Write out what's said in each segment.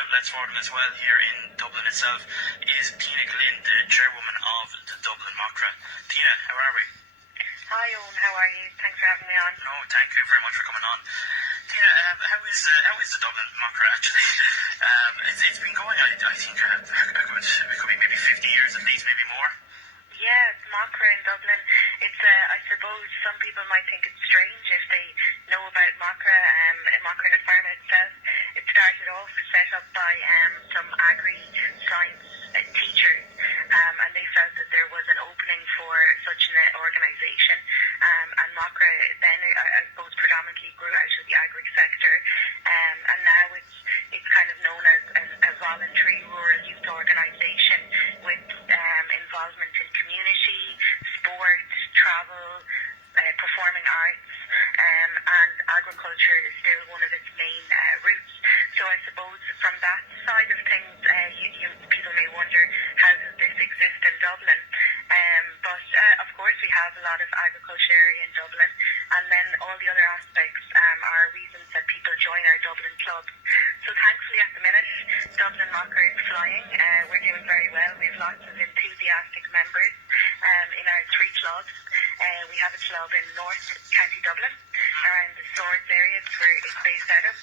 outlets for them as well here in Dublin itself, is Tina Glynn, the chairwoman of the Dublin Macra. Tina, how are we? Hi Owen, how are you? Thanks for having me on. No, thank you very much for coming on. Tina, how is the Dublin Macra actually? It's been going, I think, it could be maybe 50 years at least, maybe more. Yeah, Macra in Dublin. It's, I suppose some people might think it's strange if they know about Macra, Macra na Farma itself. It started off set up by some agri-science teachers, and they felt that there was an opening for such an organisation, and Macra then, I suppose, predominantly grew out of the agri sector, and now it's kind of known as a voluntary rural youth organisation with involvement in community, sport, travel, performing arts, and agriculture is still one of its main routes. So I suppose from that side of things, people may wonder, how does this exist in Dublin? But of course we have a lot of agriculture area in Dublin, and then all the other aspects are reasons that people join our Dublin clubs. So thankfully at the minute, Dublin Macra is flying. We're doing very well. We have lots of enthusiastic members in our 3 clubs. We have a club in North County Dublin, around the Swords area, it's where it's based out of.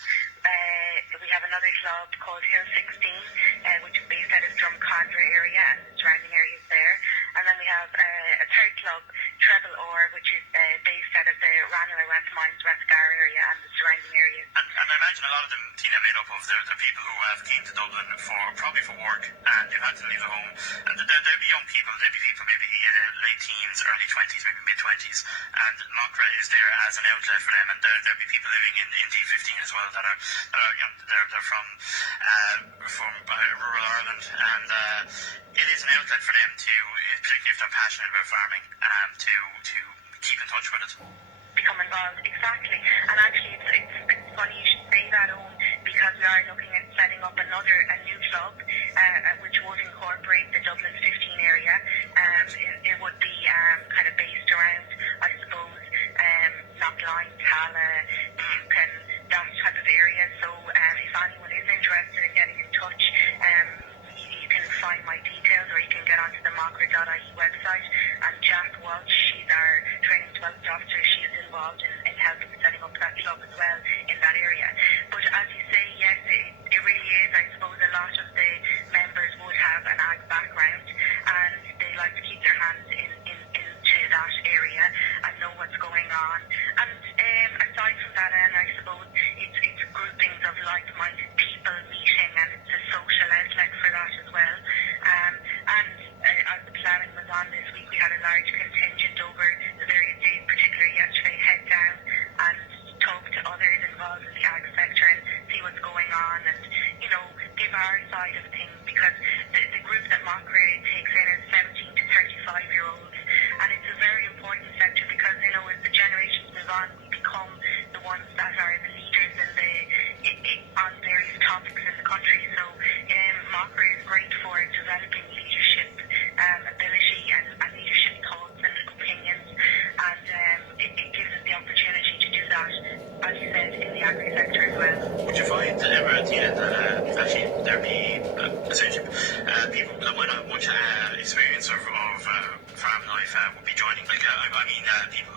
We have another club called Hill 16, which is based out of Drumcondra area and the surrounding areas there. And then we have a third club, Treble Or, which is based out of the Ranelagh, Rathmines, Rathgar area and the surrounding areas. And I imagine a lot of them, Tina, made up of the people who have came to Dublin probably for work, and they've had to leave the home. And there'll be young people, there'll be people maybe in their late teens, early 20s, maybe mid-20s, and Macra is there as an outlet for them. And there'll be people living in D15 as well that are they're from rural Ireland, and it is an outlet for them to, particularly if they're passionate about farming, to keep in touch with it. Become involved, exactly. And actually it's funny you should say that, Owen, because we are looking at setting up a new club, which would incorporate the Dublin 15 area. It would be kind of based around, I suppose, Knockline, Tala, Lucan, that type of area. So if anyone is interested in getting in touch, you can find my details, or you can get onto the macra.ie website. And Jack Walsh, she's our training development officer, she is involved in helping setting up that club as well in that area. But as you say, yes, it really is. I suppose a lot of the members would have an ag background, and they like to keep their hands into that area and know what's going on. And aside from that, and I suppose it's groupings of like-minded people meeting, and it's a social outlet for that as well. And as the planning was on this week, we had a large contingent over the various days, particularly yesterday, head down and talk to others involved in the ag sector and see what's going on, and give our side of things, because the group that Macra takes in is 17 to 35-year-olds, and it's a very important sector because as the generations move on, we become the ones that are the leaders on various topics in the country. So Macra is great for developing leadership ability and leadership thoughts and opinions, and it gives us the opportunity to do that, as you said, in the agri sector as well. Would you find ever, Tina, that actually there be essentially people that might not have much experience of farm life would be joining? Like people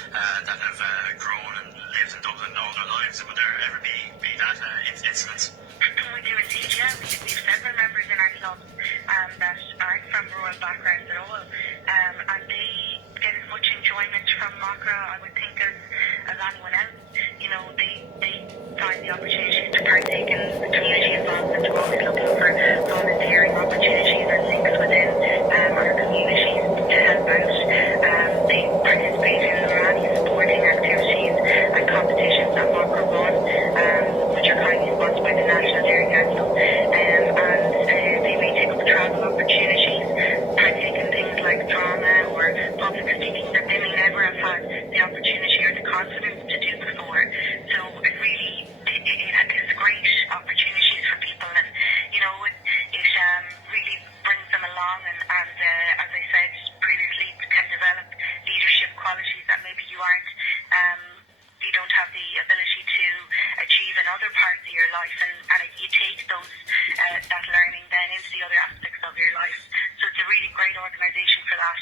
that have grown and lived in Dublin all their lives. Would there ever be that instance? We do indeed, yeah. We have several members in our club that aren't from rural backgrounds at all, and they get as much enjoyment from Macra, I would think, as anyone else. They find the opportunity to partake in the community involvement. We're always looking for volunteering opportunities and links within our communities to help out. They participate in many sporting activities and competitions that Macra run, which are kindly sponsored by the National Dairy Council, and they may take up travel opportunities, partake in things like drama or public speaking that they may never have had the opportunity or the confidence to do before. So it is great opportunities for people, and it really brings them along, and as I said previously, can develop leadership qualities that maybe you don't have the ability to achieve in other parts of your life, and you you take that learning then into the other aspects of your life. So it's a really great organisation for that.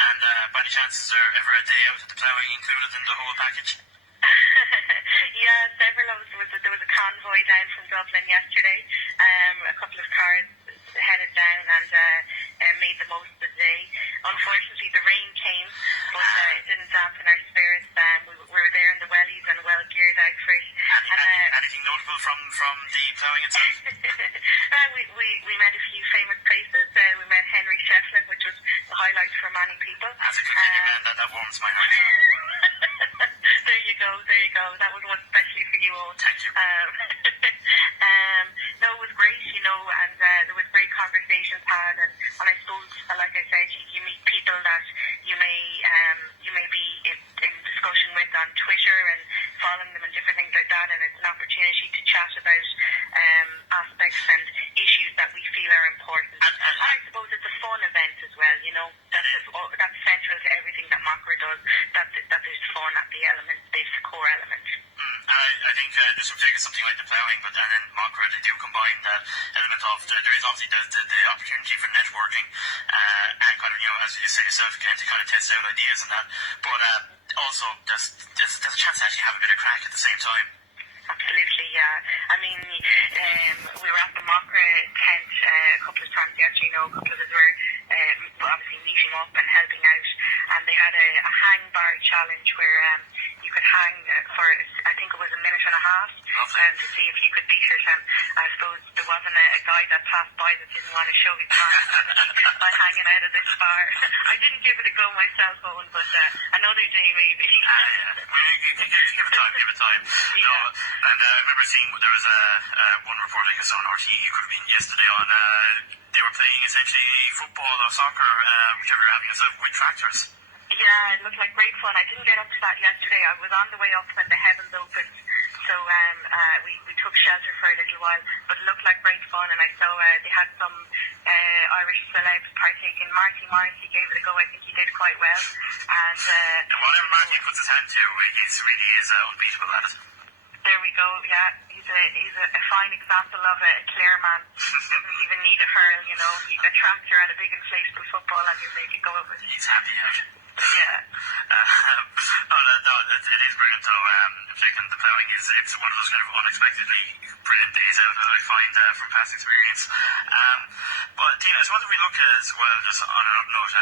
And by any chance, is there ever a day out at the ploughing included in the whole package? Yeah, several of us. There was a convoy down from Dublin yesterday. A couple of cars headed down and made the most of the day. Unfortunately, the rain came, but it didn't dampen our spirits. We were there in the wellies and well geared out for it. Anything notable from the ploughing itself? We met a few famous faces. We met Henry Shefflin, which was the highlight for many people. As a Kilkenny man, that warms my heart. There you go. That was one especially for you all. Thank you. No, it was great, and there was great conversations had, and I suppose, like I said, you meet people that you may be in discussion with on Twitter and following them and different things like that, and it's an opportunity to chat about aspects and issues that we feel are important. And I suppose it's a fun event as well, that's central to everything that Macra does, that there's fun at the element, the core element. I think this would take something like the ploughing, and then Macra, they do combine that element of, there is obviously the opportunity for networking, and kind of, as you say yourself, again, to kind of test out ideas and that, but also there's a chance to actually have a bit of crack at the same time. Absolutely, yeah. I mean, we were at the Macra tent a couple of times yesterday. A couple of us were obviously meeting up and helping out, and they had a hang bar challenge where you could hang for, I think it was a minute and a half, to see if you could beat it. And I suppose there wasn't a guy that passed by that didn't want to show his passion by hanging out of this bar. I didn't give it a go myself, Owen, but another day maybe. Yeah. Give it time. Yeah. No, and I remember seeing there was one report, I guess, on RT, you could have been yesterday on, they were playing essentially football or soccer, whichever you're having yourself, with tractors. Yeah, it looked like great fun. I didn't get up to that yesterday. I was on the way up when the heavens opened. So we took shelter for a little while, but it looked like great fun. And I saw they had some Irish celebs partaking. Marty Morrissey gave it a go. I think he did quite well. And whatever Marty puts his hand to, he really is unbeatable at it. There we go. Yeah, he's a fine example of a clear man. Doesn't even need a hurl. He's a tractor and a big inflatable football, and you make it go with. He's happy out. Yeah. It is brilliant though. Particularly the ploughing it's one of those kind of unexpectedly brilliant days out, I find, from past experience. But Tina, I suppose if we look as well, just on another note,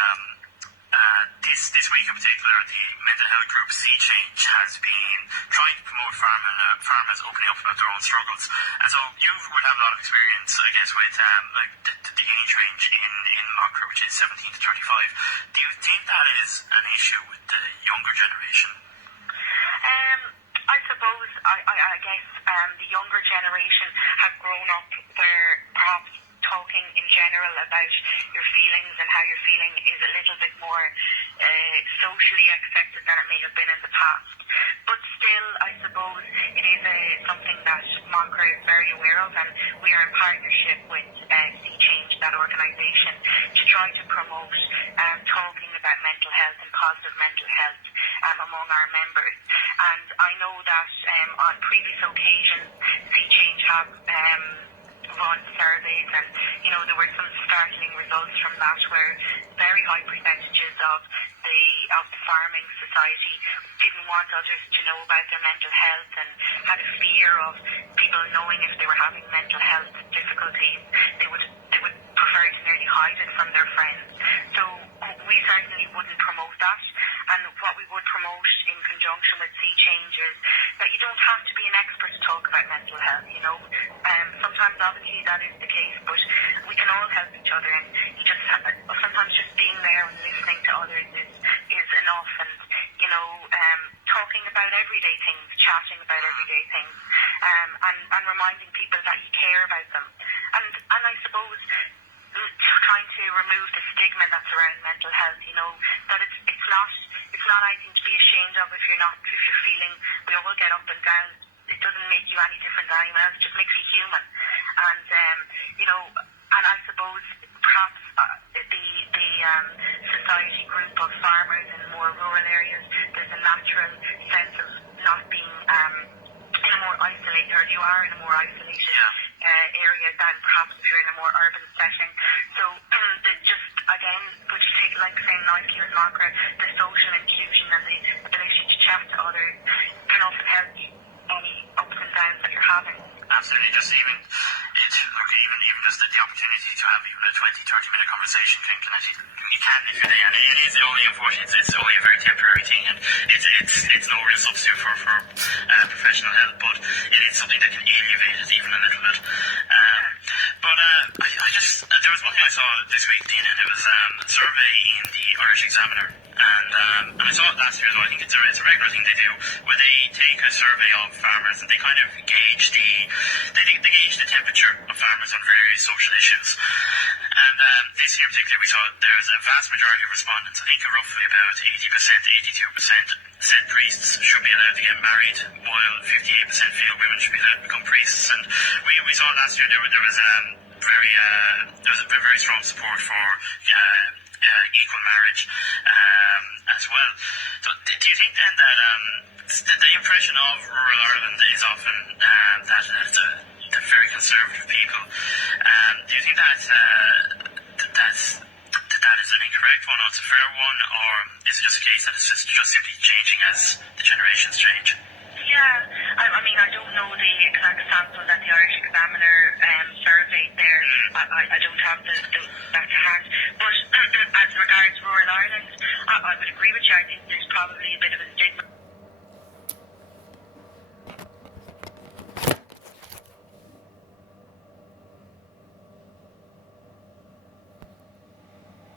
this week in particular, the mental health group Sea Change has been trying to promote farmers opening up about their own struggles. And so you would have a lot of experience, I guess, with the age range in Macra, which is 17 to 35. Do you think that is an issue with the younger generation? I suppose, I guess the younger generation has grown up where perhaps talking in general about your feelings and how you're feeling is a little bit more socially accepted than it may have been in the past. But still, I suppose it is something that Macra is very aware of, and we are in partnership with Sea Change, that organisation, to try to promote talking about mental health and positive mental health among our members. And I know that on previous occasions, Sea Change have run surveys, and there were some startling results from that, where very high percentages of the farming society didn't want others to know about their mental health, and had a fear of people knowing if they were having mental health difficulties. They would prefer to nearly hide it from their friends. So we certainly wouldn't promote that. And what we would promote in conjunction with Sea Change is that you don't have to be an expert to talk about mental health. Sometimes obviously that is the case, but we can all help each other, and you just sometimes just being there and listening to others is enough. And talking about everyday things, chatting about everyday things, and reminding people that you care about them, and I suppose trying to remove the stigma that's around mental health. That it's not anything to be ashamed of if you're feeling. We all get up and down. It doesn't make you any different than anyone else. It just makes you human. And and I suppose perhaps the society group of farmers in more rural areas, there's a natural sense of not being in a more isolated, or you are in a more isolated the social inclusion and the ability to chat to others can often help any ups and downs that you're having. Absolutely. Just even just the opportunity to have even a 20-30 minute conversation can actually you can lift your day, and it is only unfortunately it's only a very temporary thing, and it's no real substitute for professional help, but it is something that can alleviate it even a little bit. There was one thing I saw this week, Dean, and it was a survey in the Irish Examiner, and I saw it last year as well. I think it's a regular thing they do, where they take a survey of farmers and they kind of gauge the temperature of farmers on various social issues. And this year in particular, we saw there's a vast majority of respondents, I think roughly about 80%, 82%, said priests should be allowed to get married, while 58% feel women should be allowed to become priests. And we saw last year there was a very strong support for equal marriage as well. So do you think then that the impression of rural Ireland is often that the very conservative people? Do you think that that is an incorrect one, or it's a fair one, or is it just a case that it's just simply changing as the generations change? Yeah, I mean, I don't know the exact sample that the Irish Examiner surveyed there. I don't have that to hand. But as regards rural Ireland, I would agree with you. I think there's probably a bit of a stigma